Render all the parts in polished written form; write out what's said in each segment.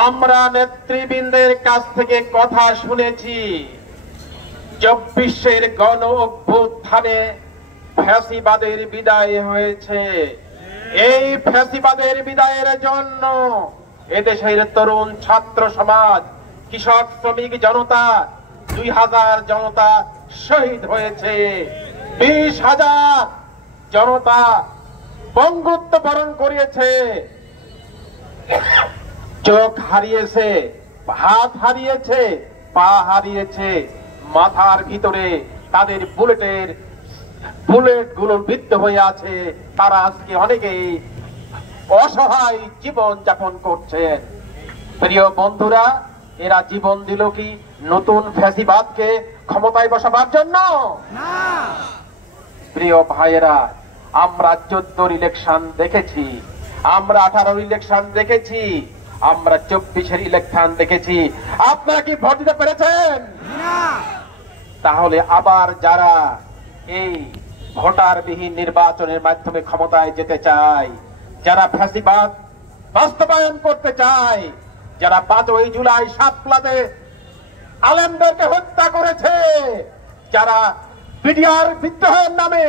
আমরা নেতৃবৃন্দের কাছ থেকে কথা শুনেছি ২৪-এর গণ অভ্যুত্থানে ফ্যাসিবাদের বিদায় হয়েছে। এই ফ্যাসিবাদের বিদায়ের জন্য এদেশের তরুণ ছাত্র সমাজ, কৃষক, শ্রমিক জনতা, ২,০০০ জনতা শহীদ হয়েছে, ২০,০০০ জনতা বঙ্গত্ব বরণ করিয়েছে, চোখ হারিয়েছে, হাত হারিয়েছে, পা হারিয়েছে, মাথার ভিতরে তাদের বুলেট গুলো বিদ্ধ হয়ে আছে। তারা আজকে অনেকেই অসহায় জীবন যাপন করছেন। প্রিয় বন্ধুরা, এরা জীবন দিল কি নতুন ফ্যাসিবাদকে ক্ষমতায় বসাবার জন্য? প্রিয় ভাইয়েরা, আমরা 14 ইলেকশন দেখেছি, আমরা 18 ইলেকশন দেখেছি, আমরা 24-এর ইলেকশন দেখেছি। আপনারা কি ভোট দিতে পেরেছেন? তাহলে আবার যারা এই ভোটারবিহীন নির্বাচনের মাধ্যমে ক্ষমতায় যেতে চায়, যারা ফ্যাসিবাদ বাস্তবায়ন করতে চায়, যারা 5ই জুলাই শাপলাতে আলেমদেরকে হত্যা করেছে, যারা বিডিআর বিদ্রোহের নামে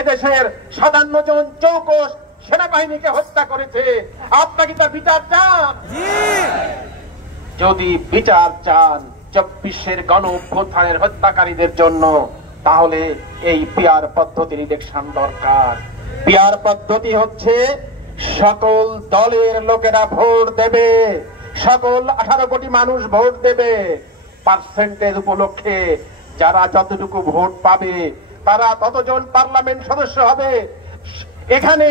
এদেশের 57 জন চৌকস সেনাবাহিনীকে হত্যা করেছে, আপনারা কি তার বিচার চান? যদি বিচার চান 24-এর গণ অভ্যুত্থানের হত্যাকারীদের জন্য, তাহলে এই পিয়ার পদ্ধতির ইলেকশন দরকার। পিয়ার পদ্ধতি হচ্ছে সকল দলের লোকেরা ভোট দেবে, সকল 18 কোটি মানুষ ভোট দেবে। পার্সেন্টেজ উপলক্ষে যারা যতটুকু ভোট পাবে তারা ততজন পার্লামেন্ট সদস্য হবে। এখানে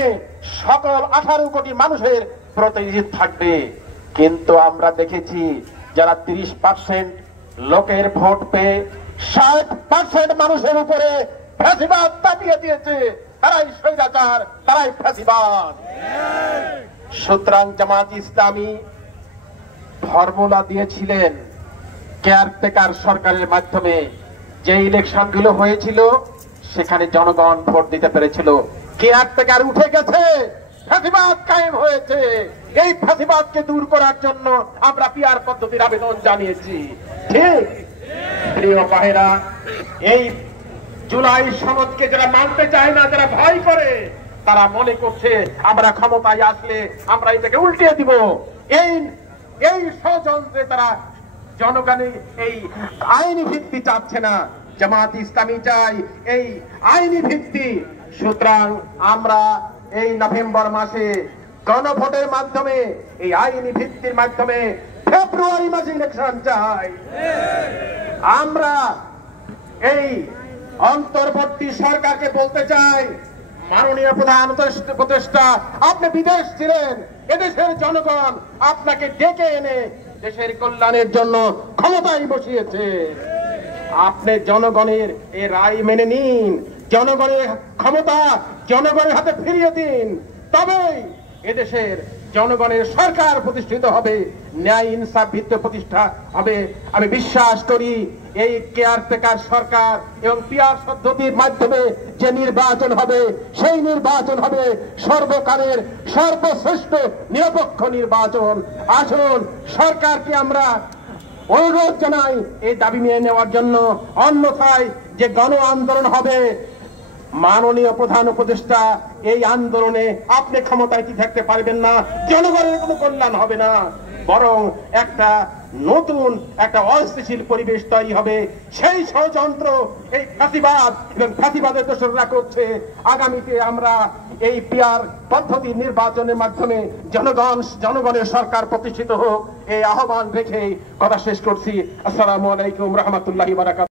সকল 18 কোটি মানুষের প্রতিনিধিত্ব থাকবে। কিন্তু আমরা দেখেছি যারা 30% লোকের ভোট পেয়ে 60% মানুষের উপরে ফ্যাসিবাদ চাপিয়ে দিয়েছে, তারাই স্বৈরাচার, তারাই ফ্যাসিবাদ। সুতরাং জামাত ইসলামী ফর্মুলা দিয়েছিলেন কেয়ারটেকার সরকারের মাধ্যমে যে ইলেকশন গুলো হয়েছিল সেখানে জনগণ ভোট দিতে পেরেছিল। কেয়ারটেকার উঠে গেছে, ফ্যাসিবাদ কায়েম হয়েছে। এই ফ্যাসিবাদকে দূর করার জন্য আমরা পিয়ার পদ্ধতির আবেদন জানিয়েছি। ঠিক প্রিয় ভাইরা, এই জুলাই সনদকে যারা মানতে চায় না, যারা ভয় করে, তারা মনে করছে আমরা ক্ষমতায় আসলে আমরা এটাকে উল্টিয়ে দিব। এই ষড়যন্ত্রে তারা জনগণের এই আইনি ভিত্তি চাচ্ছে না। জামাত ইসলামী চাই এই আইনি ভিত্তি। সুতরাং আমরা এই নভেম্বর মাসে গণভোটের মাধ্যমে, এই আইনি ভিত্তির মাধ্যমে ফেব্রুয়ারি মাসে ইলেকশন চাই। আমরা এই অন্তর্বর্তী সরকারকে বলতে চাই, মাননীয় প্রধান উপদেষ্টা, আপনি বিদেশ ছিলেন, এদেশের জনগণ আপনাকে ডেকে এনে দেশের কল্যাণের জন্য ক্ষমতায় বসিয়েছে। আপনি জনগণের এই রায় মেনে নিন, জনগণের ক্ষমতা জনগণের হাতে ফিরিয়ে দিন, তবেই এদেশের জনগণের সরকার প্রতিষ্ঠিত হবে, ন্যায় ইনসাফ ভিত্তিক প্রতিষ্ঠা হবে। আমি বিশ্বাস করি এই কেয়ারটেকার সরকার এবং পিয়ার পদ্ধতির মাধ্যমে যে নির্বাচন হবে, সেই নির্বাচন হবে সর্বকালের সর্বশ্রেষ্ঠ নিরপেক্ষ নির্বাচন। আসুন সরকারকে আমরা অনুরোধ জানাই এই দাবি মেনে নেওয়ার জন্য। অন্যথায় যে গণ আন্দোলন হবে, মাননীয় প্রধান উপদেষ্টা, এই আন্দোলনে আপনি ক্ষমতায় থাকতে পারবেন না, জনগণের কোনো কল্যাণ হবে না, বরং একটা নতুন একটা অস্থিতিশীল পরিবেশ তৈরি হবে। সেই ষড়যন্ত্র এই ফ্যাসিবাদ এবং ফ্যাসিবাদের দোসররা করছে। আগামীতে আমরা এই পিয়ার পদ্ধতি নির্বাচনের মাধ্যমে জনগণের সরকার প্রতিষ্ঠিত হোক, এই আহ্বান রেখে কথা শেষ করছি। আসসালামু আলাইকুম রহমতুল্লাহি ওয়া বারাকাতুহু।